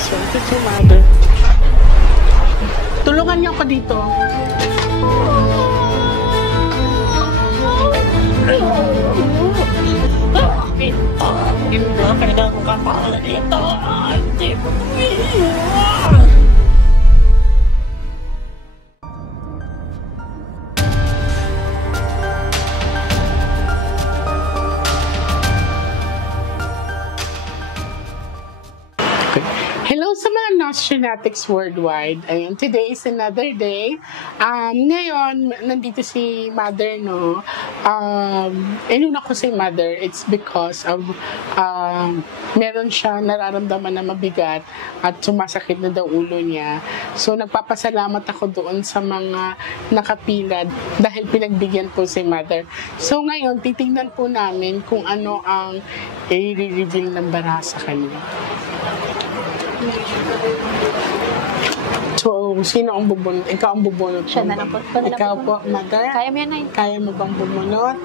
So, ito si mother. Tulungan niyo ako dito. Hindi ba kailangan ko kapala dito? Hindi mo Hello sa mga Nostranautics worldwide. Ayun, today is another day. Ngayon, nandito si Mother, no? Inuna ko si Mother, it's because of meron siya nararamdaman na mabigat at sumasakit na daw ulo niya. So, nagpapasalamat ako doon sa mga nakapilad dahil pinagbigyan po si Mother. So, ngayon, titingnan po namin kung ano ang i-reveal ng bara sa kanya. So, sino ang bubunot? Ikaw ang bubunot. Siya na lang po. Ikaw po, Mother? Kaya mo yan, Nay. Kaya mo bang bumunot?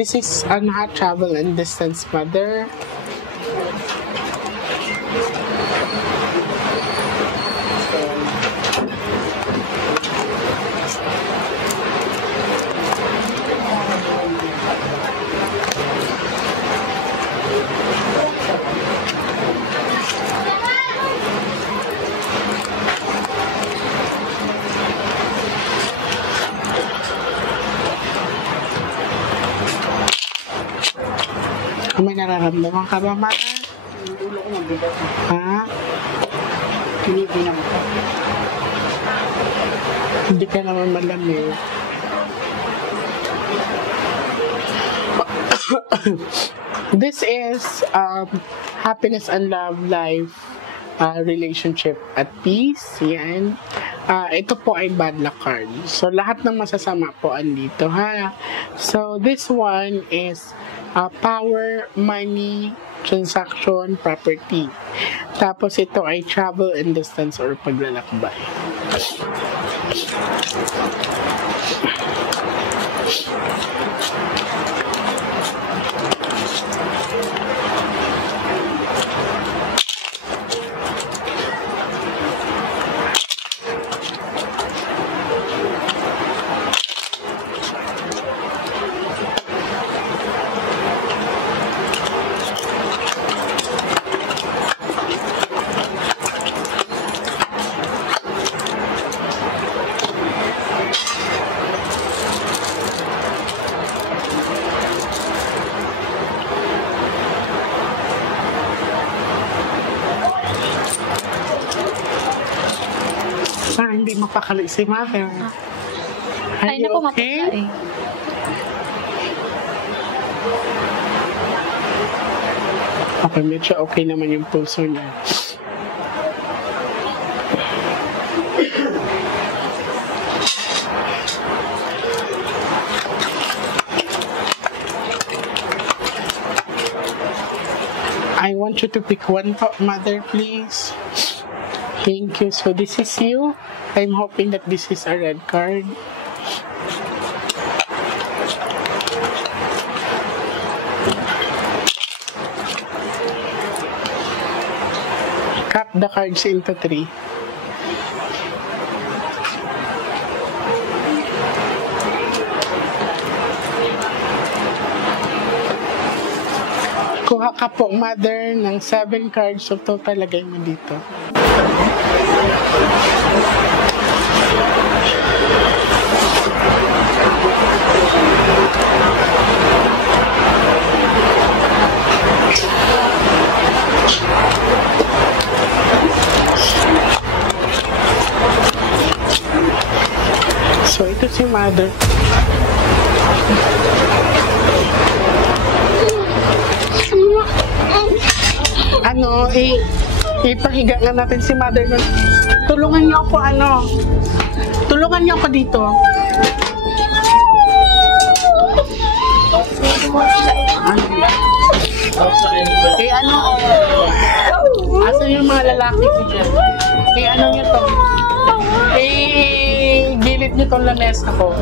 This is Anha Travel and Distance, Mother. May nararamdaman ka ba, Mata? Yung ulo ko mabigat. Ha? Pinipinang ko. Hindi ka naman malamig. This is happiness and love life relationship at peace. Yan. Ito po ay bad luck card. So, lahat ng masasama po andito, ha? So, this one is power, money, transaction, property. Tapos ito ay travel and distance or paglalakbay. Parang hindi mapakali si Mother. Are Ay, you naku, okay? mapakla eh. Okay, medyo okay naman yung pulso niya. I want you to pick one, Mother, please. Thank you. So this is you. I'm hoping that this is a red card. Cut the cards into 3. Kuha ka po, Mother, ng 7 cards. So, total, lagay mo dito. So, ito si Mother. Ano, ipahiga nga natin si Mother. Tulungan niyo ako, tulungan niyo ako dito. Asan yung mga lalaki ko dyan? Ano niyo to? Gilid niyo tong lamesa ko.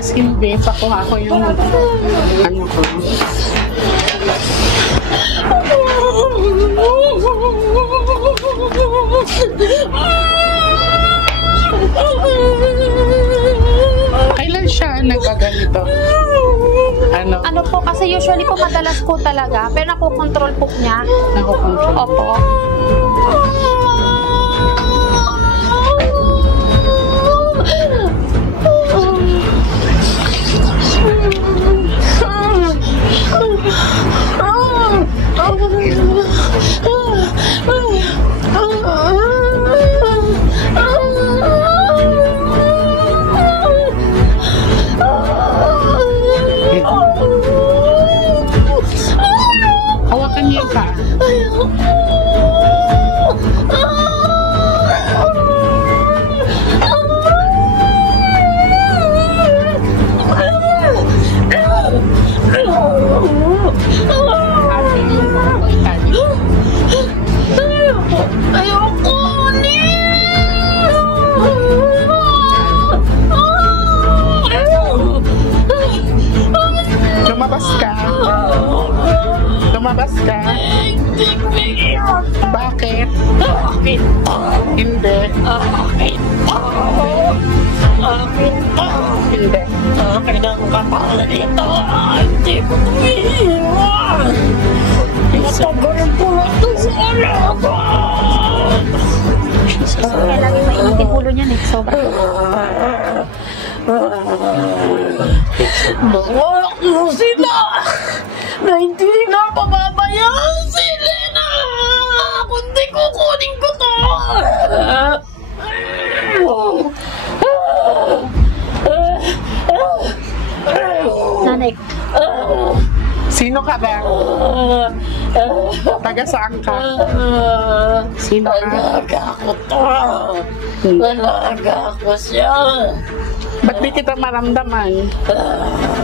As in, babe, ako yung ano ko. Kailan siya nagkaganito? Ano po, kasi usually po madalas po talaga, pero nakukontrol po niya. Nakukontrol. Opo. Hawakan niyo ka. Ayoko Lumabas ka. Lumabas ka. Bakit? Hindi. Hindi. Kailangan ka pala dito. Hindi mo tumihiwan. Matagalan po ito sa alaga. Kaya lagi mainit yung ulo niyan eh. Sobra. Mawak mo sila na hindi na pababayaan si Lena. Kundi kukunin ko to. Nanay, Sino ka ba? Taga saan ka? Sino ka? Alaga ko to. Alaga ko siya. Ba't di kita maramdaman?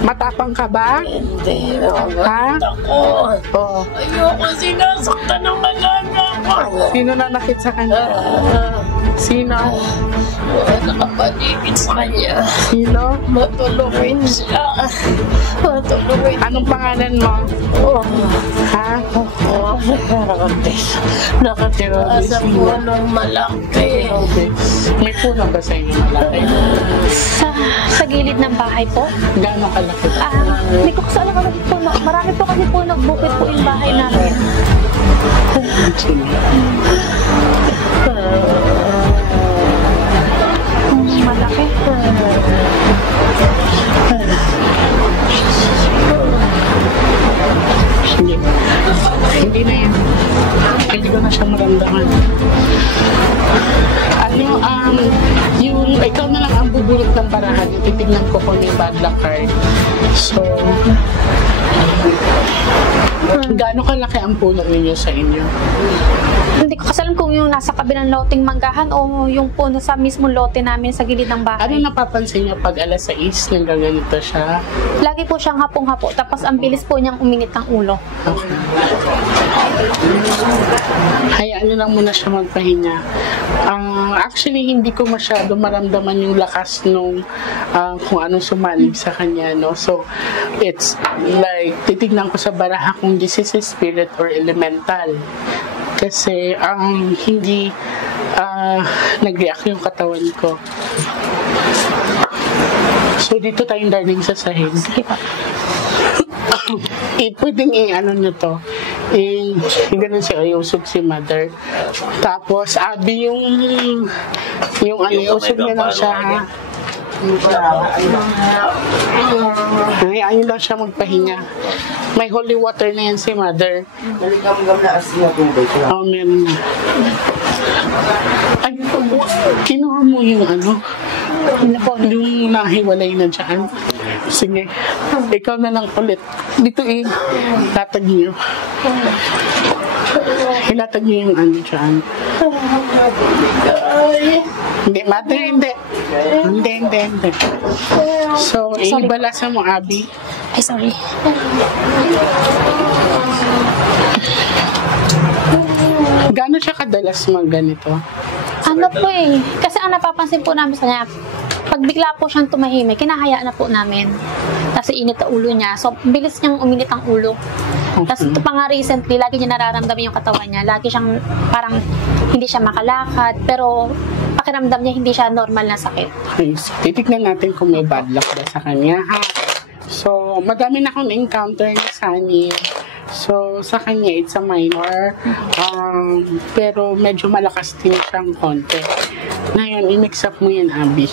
Matapang ka ba? Hindi. Ha? Ako. Oo. Ayoko sinasaktan ng alaga ko. Sino na nakit sa kanya? Sino? Nakapaligid sa kanya. Sino? Matulungin siya. Matulungin. Anong pangalan mo? Ha? Nakatira sa punong malaki. May puno ba sa inyo malaki? sa gilid ng bahay po. Gano'ng kalaki ba? Hindi ko kasi alam po. Marami po kasi po nagbukit po yung bahay namin. Malaki. Hindi na yan. Hindi ko na siya maramdaman. Yung ikaw na lang ang bubulot ng barahan. Yung titignan ko kung yung bad luck card. So, gaano kalaki ang puno ninyo sa inyo? Hindi ko kasi alam kung yung nasa kabilang loting manggahan o yung puno sa mismong lote namin sa gilid ng bahay. Ano napapansin niyo pag alas 6 nang ganito siya? Lagi po siyang hapong-hapo. Tapos ang bilis po niyang uminit ng ulo. Okay. Hayaan niyo lang muna siya magpahinga. Actually, hindi ko masyado maramdaman yung lakas nung kung anong sumalib sa kanya, no? So, it's like, titignan ko sa baraha kung this is a spirit or elemental. Kasi, hindi nag-react yung katawan ko. So, dito tayong darling sa sahig. Sige pa. Pwedeng ano nyo to, ganun siya, usog si mother. Tapos, abi yung usog niya lang siya, ha? Ayun lang siya magpahinga. May holy water na yan si mother. Naligam-gam na asya tubig ko. Oh, meron na. Ay, kinuha mo yung yung nahiwalay na dyan. Sige, ikaw na lang ulit. Dito latag niyo. Ilatag niyo yung dyan. Hindi, mother, hindi. Hindi. So, inibalasan mo, Abby. Ay, sorry. Gaano siya kadalas mag ganito? Ano po eh, kasi ang napapansin po namin sa kanya, pag bigla po siyang tumahimik, kinahayaan na po namin. Kasi init ang ulo niya. So, bilis niyang uminit ang ulo. Tapos ito pa nga recently, lagi niya nararamdaman yung katawan niya. Lagi siyang parang hindi siya makalakad. Pero pakiramdam niya hindi siya normal na sakit. Okay, so, titignan natin kung may bad luck ba sa kanya, ha? So, madami na akong encounter ni Sunny. So, sa kanya, it's a minor. Pero medyo malakas din siyang konti. Ngayon, i-mix up mo yan, Abby.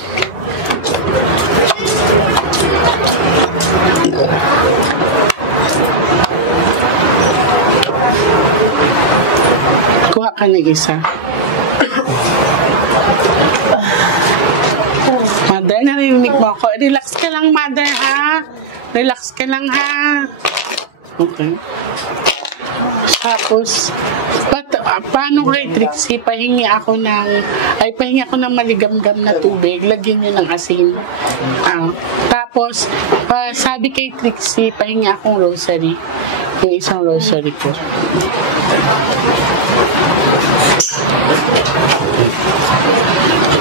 Kuha ka ng isa. Mother, narinig mo ako. Relax ka lang, mother, ha? Relax ka lang, ha? Okay. Tapos, paano kay Trixie? Pahingi ako ng maligamgam na tubig. Lagyan nyo ng asin. Tapos, sabi kay Trixie, pahingi akong rosary. Yung isang rosary ko.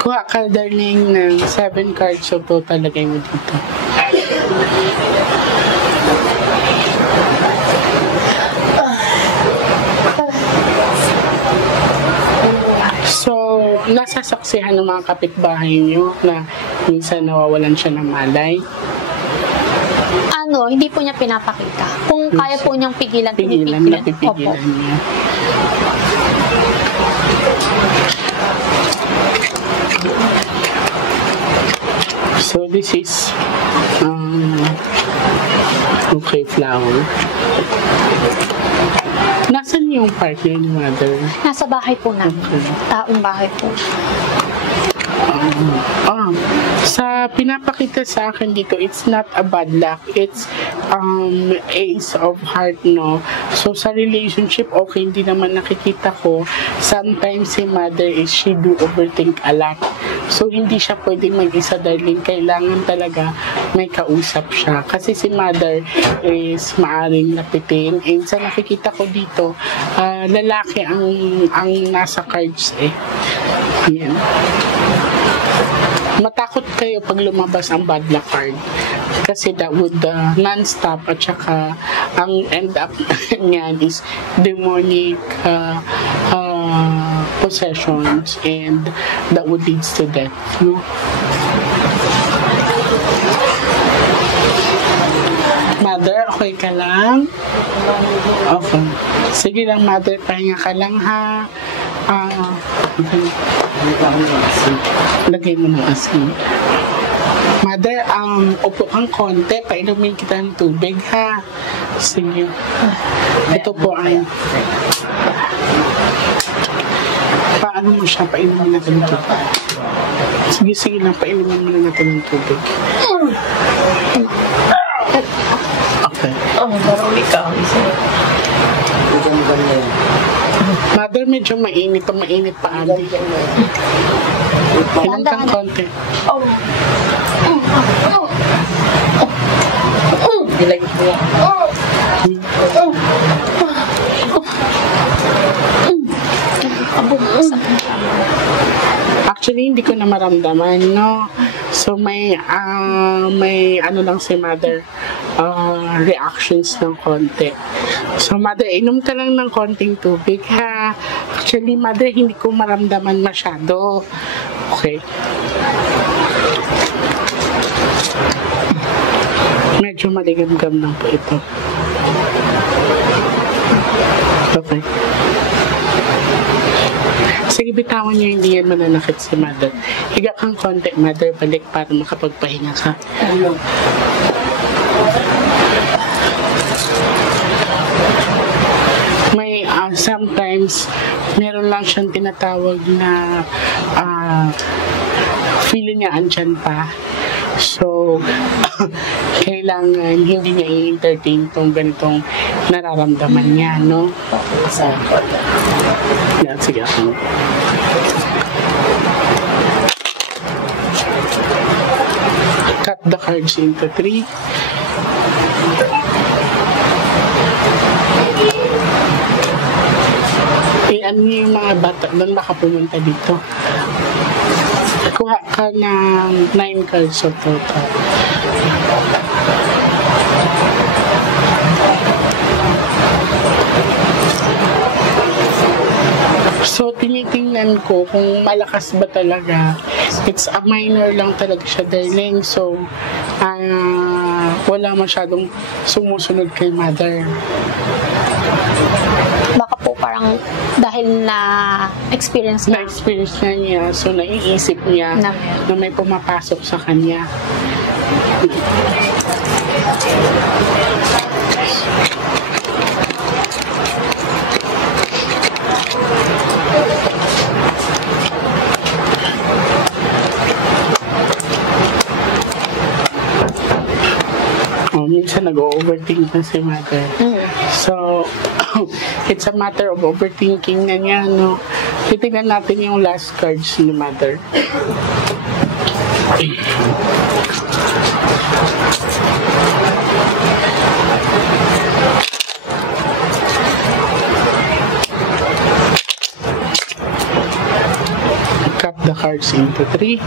Kuha ka, darling, ng 7 cards of total. Lagay mo dito. So, nasasaksihan ng mga kapitbahay niyo na minsan nawawalan siya ng malay. Ano, hindi po niya pinapakita. Kung kaya po niyang pigilan, Napipigilan niya. So, this is okay, flower. Nasaan yung partner ni mother? Nasa bahay po namin. Taong bahay po. Sa pinapakita sa akin dito, it's not a bad luck. It's ace of heart, no? So, sa relationship, okay, hindi naman nakikita ko. Sometimes si mother is she do overthink a lot. So, hindi siya pwedeng mag-isa, darling. Kailangan talaga may kausap siya. Kasi si mother is maaring napitin. And sa nakikita ko dito, lalaki ang nasa cards eh. Yan. Matakot kayo pag lumabas ang bad luck card. Kasi that would non-stop at saka ang end up niyan is demonic possessions and that would lead to death. No? Mother, okay ka lang? Okay. Sige lang, mother, pahinga ka lang, ha? Okay. Lagay mo ng asin. Mother, upo kang konti. Painumin kita ng tubig, ha? Sige. Ito po ay... Paano mo siya? Painumin natin ng tubig. Sige lang. Painumin mo na natin ng tubig. Okay. Parang ikaw. Mother, medyo mainit pa, Adi. Ilang kang konti. Dilagay ko yan. Actually, hindi ko na maramdaman, no? So, may ano lang si mother, reactions ng konti. So, mother, inom ka lang ng konting tubig, ha? Actually, mother, hindi ko maramdaman masyado. Okay. Medyo maligam-gam lang po ito. Okay. Sige, bitawan niyo, hindi yan mananakit si mother. Higa kang konti, mother, balik para makapagpahinga ka. May sometimes meron lang siyang tinatawag na feeling niya andyan pa. So, kailangan hindi niya i-entertain tong ganitong nararamdaman niya, no? Yan, sige ako. Cut the cards into 3. Ano yung mga bata doon baka pumunta dito. Kuha ka ng 9 cards of total. So, tinitingnan ko kung malakas ba talaga. It's a minor lang talaga siya, darling. So, wala masyadong sumusunod kay mother. Baka po parang dahil na experience niya. Na-experience na niya, so naiisip niya na may pumapasok sa kanya. Minsan nag-overthink na si mother. So, it's a matter of overthinking na niya, no? Titignan natin yung last cards ni mother. Cut the cards into 3.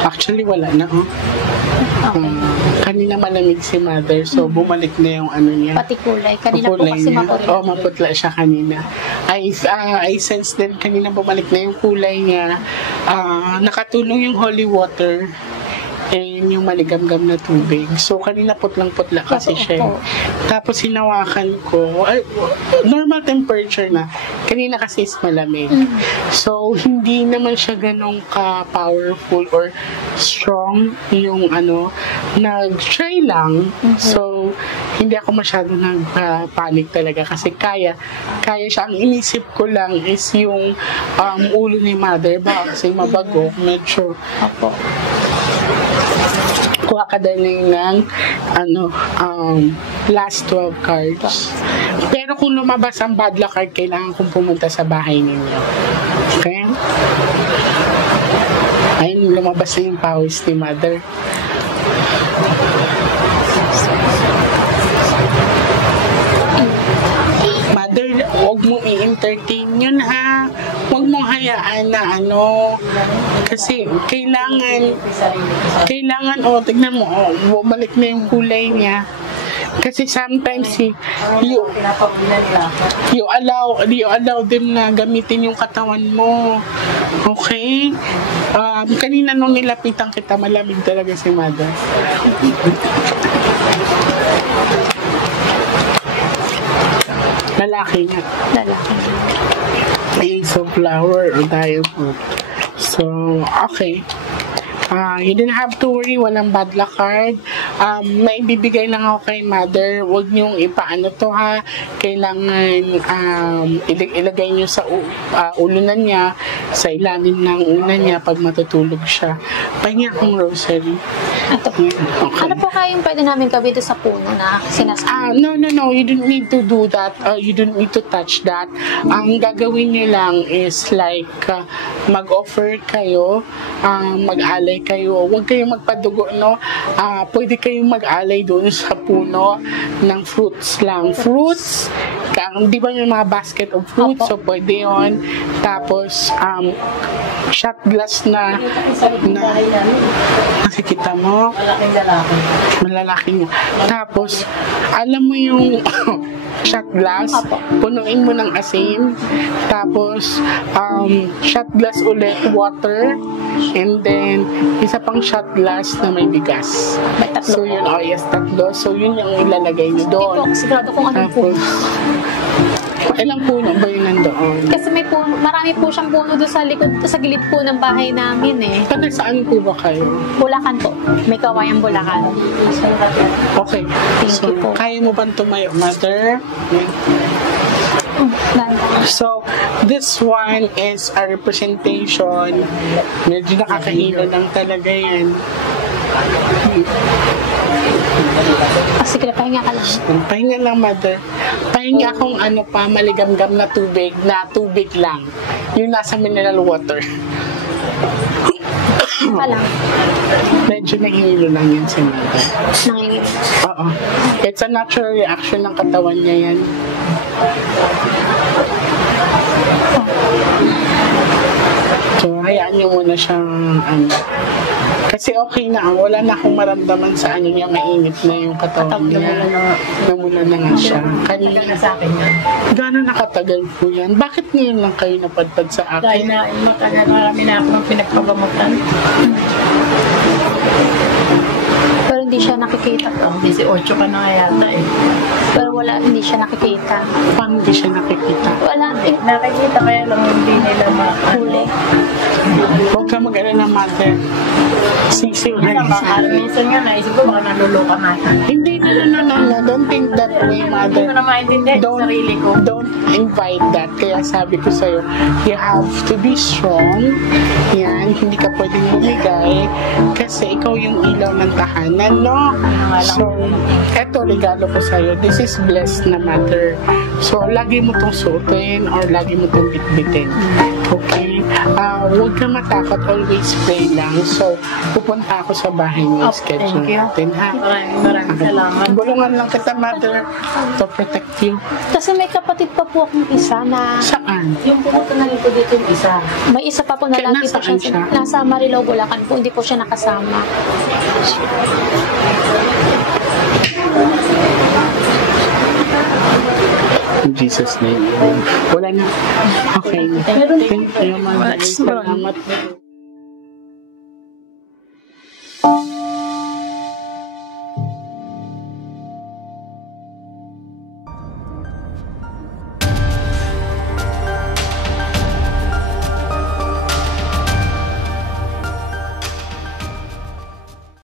Actually, wala na, oh. Kanina malamig si mother, so bumalik na yung ano niya. Pati kulay. Kanina po kasi maputla. Oh, maputla siya kanina. I sense din kanina bumalik na yung kulay niya. Nakatulong yung holy water and yung maligamgam na tubig. So, kanina putlang-putla kasi siya. Tapos, hinawakan ko. Normal temperature na. Kanina kasi is malamig. So, hindi naman siya ganong ka-powerful or strong yung nag-try lang. So, hindi ako masyado nag-panic talaga kasi kaya siya. Ang inisip ko lang is yung ulo ni mother. Baka kasi mabago. Medyo, kuha ka din ng last 12 cards. Pero kung lumabas ang bad luck card, kailangan kong pumunta sa bahay ninyo. Okay? Ayun, lumabas na yung pawis ni mother. Mother, huwag mo i-entertain yun, ha? Huwag mong hayaan na kasi kailangan, tignan mo, bumalik na yung kulay niya. Kasi sometimes, you allow them na gamitin yung katawan mo. Okay? Kanina nung nilapitan kita, malamig talaga si mother. Lalaki nga. Ace of flower or diamond. So, okay. You don't have to worry, walang bad luck card. May bibigay lang ako kay mother. Huwag niyong ipaano to, ha. Kailangan ilagay niyo sa ulunan niya, sa ilalim ng unan niya pag matutulog siya. Pahingi akong rosary. Ito. Okay. Ano po kayong pwede namin gawin sa puno na sinasabi? No. You don't need to do that. You don't need to touch that. Ang gagawin niyo lang is like mag-offer kayo, mag-alay kayo. Huwag kayong magpadugo, no? Pwede kayong mag-alay doon sa puno ng fruits lang. Fruits, di ba yung mga basket of fruits? So, pwede yun. Tapos, shot glass na nakikita mo. Malalaki niya. Tapos, alam mo yung shot glass, punuin mo ng asin. Tapos, shot glass ulit, water. And then, isa pang shot glass na may bigas. So, yun, yes, tatlo. So, yun yung ilalagay nyo doon. Sigurado kung anong puno. Ilang puno ba yun nandoon? Kasi may puno, marami po siyang puno doon sa likod, sa gilid po ng bahay namin eh. Pero saan po ba kayo? Bulacan po. May kawayang Bulacan. Okay. Thank you po. Kaya mo bang tumayo, mother? So, this one is a representation. Medyo nakakahilo lang talaga yan. Sige, pahinga ka lang. Pahinga lang, mother. Pahinga akong ano pa, maligamgam na tubig lang. Yung nasa mineral water. Pa lang. Medyo nahihilo lang yan si mother. Nangingin. Oo. It's a natural reaction ng katawan niya yan. So, hayaan niyo muna siyang ano. Kasi okay na, wala na akong maramdaman sa ano niya, mainit na yung katawan niya. Namula na nga siya. Kanina na sa akin yan. gano'n nakatagal po yan? Bakit ngayon lang kayo napadpad sa Dahil akin? na matagal marami na ako ng pinagpagamutan. Pero hindi siya nakikita. Ang 18 ka na nga yata eh. Pero hindi siya nakikita. Paano hindi siya nakikita? Wala eh. Nakikita kaya lang hindi nila Huli. Huwag ka mag-alala, mother. Sisiw na Minsan nga naisip ko baka naluluka natin. Hindi, no. Don't think that way, Hindi mother. ko na maintindihan yung sarili ko. Don't invite that. Kaya sabi ko sa'yo, you have to be strong. Yan, hindi ka pwedeng bumigay kasi ikaw yung ilaw ng tahanan, no? So, eto, regalo ko sa'yo. This is blessed na mother. So, lagi mo tong suotin or lagi mo tong bitbitin. Okay? Huwag ka matakot. Always pray lang. So, pupunta ako sa bahay niyo. Schedule thank you. natin, ha? Maraming salamat. Bulungan lang kita, mother, to protect you. Kasi may kapatid pa po akong isa na Saan? Yung pumunta na rin po dito yung isa. may isa pa po na Kaya lagi po nasaan siya. siya? Nasa Marilao, Bulacan po. Hindi po siya nakasama. In Jesus' name. Wala na. Okay. Thank you, mother. Salamat.